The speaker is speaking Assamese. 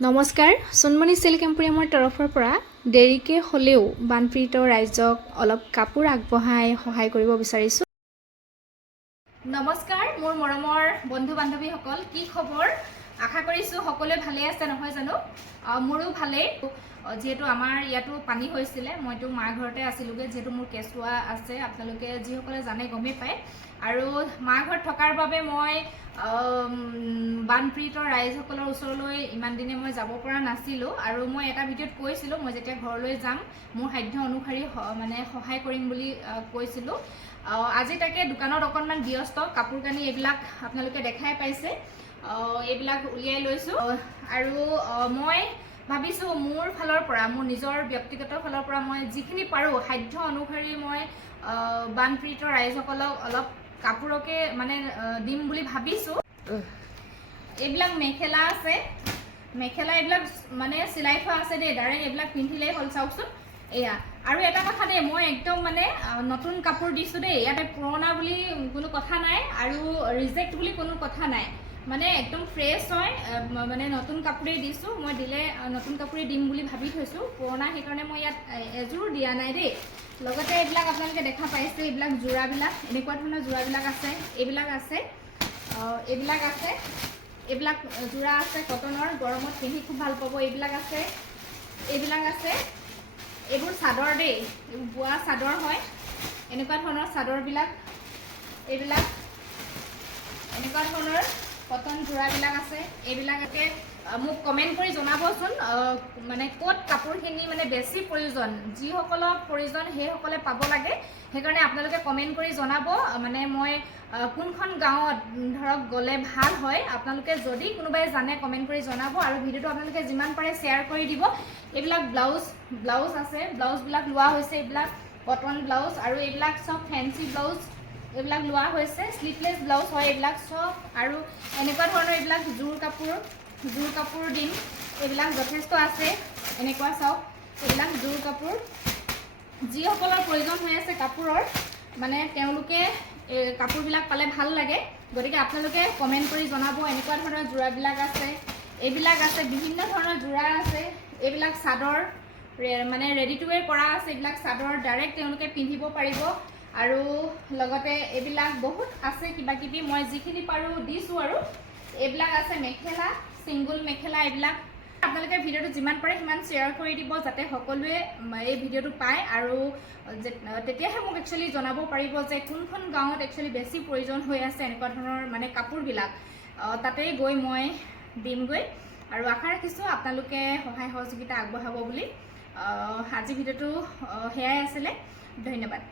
নমস্কাৰ, সোণমণি চিল্ক এম্পৰিয়ামৰ তৰফৰ পৰা দেৰিকে হ'লেও বানপীড়িত ৰাইজক অলপ কাপোৰ আগবঢ়াই সহায় কৰিব বিচাৰিছোঁ। নমস্কাৰ, মোৰ মৰমৰ বন্ধু বান্ধৱীসকল, কি খবৰ? আশা কৰিছোঁ সকলোৱে ভালে আছে নহয় জানো? মোৰো ভালেই। যিহেতু আমাৰ ইয়াতো পানী হৈছিলে, মইতো মাৰ ঘৰতে আছিলোগৈ, যিহেতু মোৰ কেঁচুৱা আছে, আপোনালোকে যিসকলে জানে গমেই পায়। আৰু মাৰ ঘৰত থকাৰ বাবে মই বানপীড়িত ৰাইজসকলৰ ওচৰলৈ ইমান দিনে মই যাব পৰা নাছিলোঁ। আৰু মই এটা ভিডিঅ'ত কৈছিলোঁ, মই যেতিয়া ঘৰলৈ যাম মোৰ সাধ্য অনুসৰি মানে সহায় কৰিম বুলি কৈছিলোঁ। আজি তাকে দোকানত অকণমান ব্যস্ত, কাপোৰ কানি এইবিলাক আপোনালোকে দেখাই পাইছে, এইবিলাক উলিয়াই লৈছোঁ। আৰু মই ভাবিছোঁ মোৰ ফালৰ পৰা, মোৰ নিজৰ ব্যক্তিগত ফালৰ পৰা মই যিখিনি পাৰোঁ সাধ্য অনুসৰি মই বানপীড়িত ৰাইজসকলক অলপ কাপোৰকে মানে দিম বুলি ভাবিছোঁ। এইবিলাক মেখেলা আছে, মেখেলা এইবিলাক মানে চিলাই থোৱা আছে দেই, ডাইৰেক্ট এইবিলাক পিন্ধিলেই হ'ল, চাওকচোন এয়া। আৰু এটা কথা দেই, মই একদম মানে নতুন কাপোৰ দিছোঁ দেই, ইয়াতে পুৰণা বুলি কোনো কথা নাই আৰু ৰিজেক্ট বুলি কোনো কথা নাই, মানে একদম ফ্ৰেছ হয়, মানে নতুন কাপোৰেই দিছোঁ। মই দিলে নতুন কাপোৰেই দিম বুলি ভাবি থৈছোঁ, পুৰণা সেইকাৰণে মই ইয়াত এযোৰ দিয়া নাই দেই। লগতে এইবিলাক আপোনালোকে দেখা পাইছে, এইবিলাক যোৰাবিলাক, এনেকুৱা ধৰণৰ যোৰাবিলাক আছে, এইবিলাক আছে, এইবিলাক আছে, এইবিলাক যোৰা আছে কটনৰ, গৰমত পিন্ধি খুব ভাল পাব। এইবিলাক আছে, এইবিলাক আছে, এইবোৰ চাদৰ দেই, এইবোৰ বোৱা চাদৰ হয়, এনেকুৱা ধৰণৰ চাদৰবিলাক, এইবিলাক এনেকুৱা ধৰণৰ কটন যোৰাবিলাক আছে। এইবিলাকে মোক কমেণ্ট কৰি জনাবচোন, মানে ক'ত কাপোৰখিনি মানে বেছি প্ৰয়োজন, যিসকলক প্ৰয়োজন সেইসকলে পাব লাগে, সেইকাৰণে আপোনালোকে কমেণ্ট কৰি জনাব। মানে মই কোনখন গাঁৱত ধৰক গ'লে ভাল হয়, আপোনালোকে যদি কোনোবাই জানে কমেণ্ট কৰি জনাব। আৰু ভিডিঅ'টো আপোনালোকে যিমান পাৰে শ্বেয়াৰ কৰি দিব। এইবিলাক ব্লাউজ আছে, ব্লাউজবিলাক লোৱা হৈছে, এইবিলাক কটন ব্লাউজ, আৰু এইবিলাক চব ফেঞ্চি ব্লাউজ, এইবিলাক লোৱা হৈছে, শ্লিভলেছ ব্লাউজ হয় এইবিলাক চব। আৰু এনেকুৱা ধৰণৰ এইবিলাক জোৰ কাপোৰ দিম, এইবিলাক যথেষ্ট আছে, এনেকুৱা চাওক, এইবিলাক জোৰ কাপোৰ। যিসকলৰ প্ৰয়োজন হৈ আছে কাপোৰৰ, মানে তেওঁলোকে কাপোৰবিলাক পালে ভাল লাগে, গতিকে আপোনালোকে কমেণ্ট কৰি জনাব। এনেকুৱা ধৰণৰ যোৰাবিলাক আছে, এইবিলাক আছে, বিভিন্ন ধৰণৰ যোৰা আছে, এইবিলাক চাদৰ মানে ৰেডি টু ৱেৰ কৰা আছে, এইবিলাক চাদৰ ডাইৰেক্ট তেওঁলোকে পিন্ধিব পাৰিব। আৰু লগতে এইবিলাক বহুত আছে কিবা কিবি, মই যিখিনি পাৰোঁ দিছোঁ। আৰু এইবিলাক আছে মেখেলা, ছিংগুল মেখেলা, এইবিলাক আপোনালোকে ভিডিঅ'টো যিমান পাৰে সিমান শ্বেয়াৰ কৰি দিব, যাতে সকলোৱে এই ভিডিঅ'টো পায়। আৰু তেতিয়াহে মোক একচুৱেলি জনাব পাৰিব যে কোনখন গাঁৱত একচুৱেলি বেছি প্ৰয়োজন হৈ আছে এনেকুৱা ধৰণৰ মানে কাপোৰবিলাক, তাতেই গৈ মই দিমগৈ। আৰু আশা ৰাখিছোঁ আপোনালোকে সহায় সহযোগিতা আগবঢ়াব বুলি। আজি ভিডিঅ'টো সেয়াই আছিলে, ধন্যবাদ।